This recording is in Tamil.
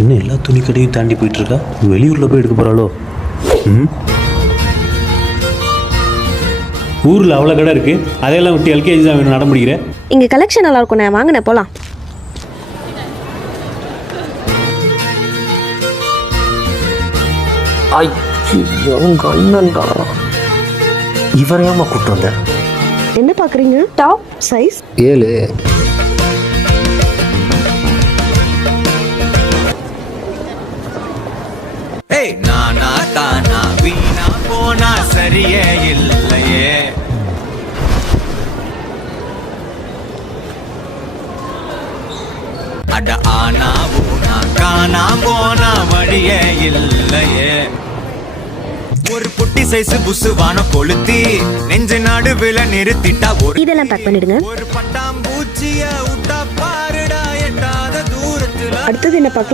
இன்னும் எல்லா துணி கடையும் தாண்டி போயிட்டு இருக்கா. வெளியூரில் போய் எடுக்க போகிறாளோ? ஊரில் அவ்வளோ கடை இருக்குது, அதையெல்லாம் விட்டு எல்கேஜி தான் வேணும் நட முடிகிறேன். இங்கே கலெக்ஷன் நல்லா இருக்கும், நான் வாங்கினேன், போகலாம். இவரையாமா கூப்பிட்டு வந்த? என்ன பார்க்குறீங்க? Top size 7. நானா தானா வீணா போனா சரியே இல்லையே. அட ஆனா ஊனா காணா போனா வழியே இல்லையே. ஒரு பொட்டி சைஸ் புசுவான கொளுத்தி நெஞ்சு நடுவில் நிறுத்திட்டா இதெல்லாம் பேக் பண்ணிடுங்க. ஒரு பட்டாம்பூச்சிய விட்டா பாருடா எட்டாத தூரத்துல. அடுத்தது என்ன பார்க்கலாம்?